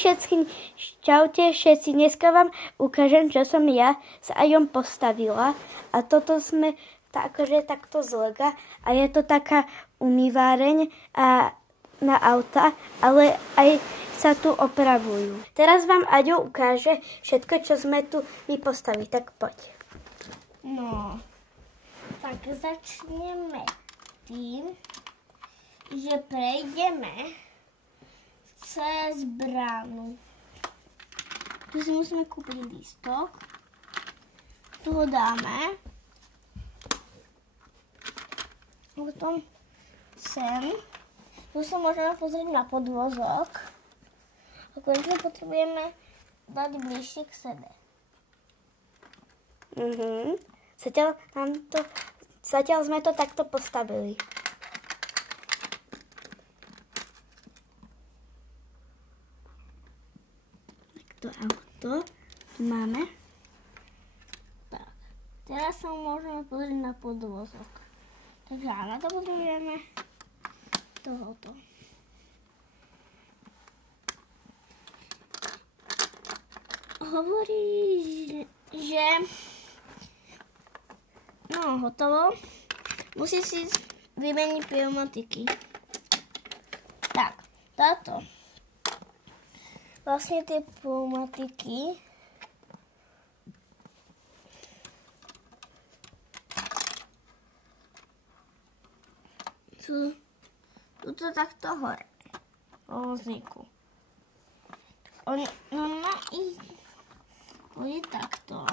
Čaute všetci, dneska vám ukážem, čo som ja s Ajom postavila. A toto sme akože takto z lega a je to taká umýváreň na auta, ale aj sa tu opravujú. Teraz vám Aďo ukáže všetko, čo sme tu my postavili, tak poď. No, tak začneme tým, že prejdeme cez bránu. Tu si musíme kúpiť lístok. Tu ho dáme. Potom sem. Tu sa môžeme pozrieť na podvozok. A konečne potrebujeme dať bližšie k sebe. Zatiaľ sme to takto postavili. To auto tu máme. Tak, teraz sa môžeme pozrieť na podvozok. Takže na to potrebujeme tohoto. Hovorí, že no, hotovo. Musí si vymeniť pneumatiky. Tak, táto. Vlastne tie pneumatiky sú tuto takto hore o vozíku. Ona ide takto.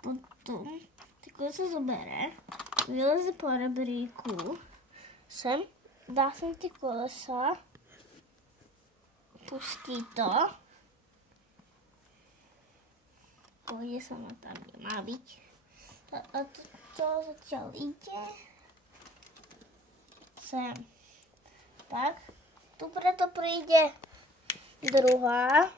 Potom takto sa zobere, vyleze po rebríku, sem dá sem tie kolesa, pustí to. Pôjde sa na tam, kde má byť. A to zatiaľ ide. Sem. Tak. Tu preto príde druhá.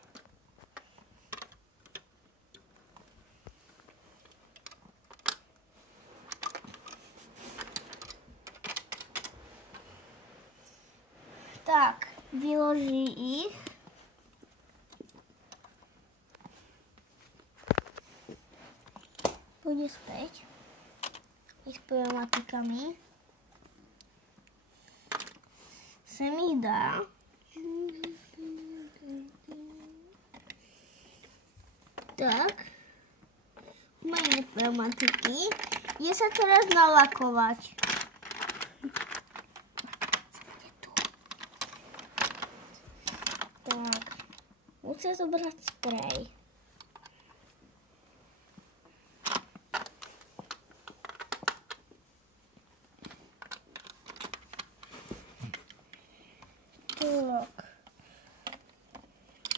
Tak. Vyloží ich. Pôjde späť. Ich s pneumatikami. Sem ich dá. Tak. Máme pneumatiky. Je sa teraz nalakovať. Tak, musia zobrať sprej.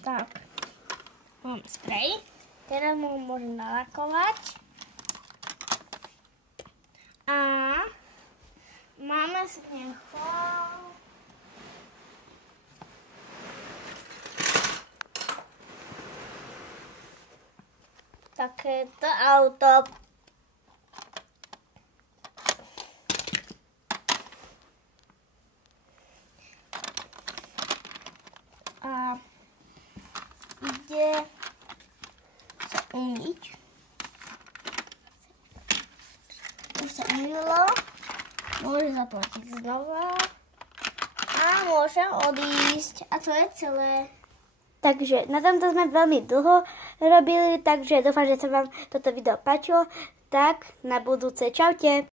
Tak, máme sprej. Teraz ho môžem nalakovať. A máme z neho takéto auto. A ide sa umyť. Už sa umylo. Môže zaplatiť znova. A môže odísť. A to je celé. Takže na tomto sme veľmi dlho robili, takže dúfam, že sa vám toto video páčilo. Tak na budúce. Čaute.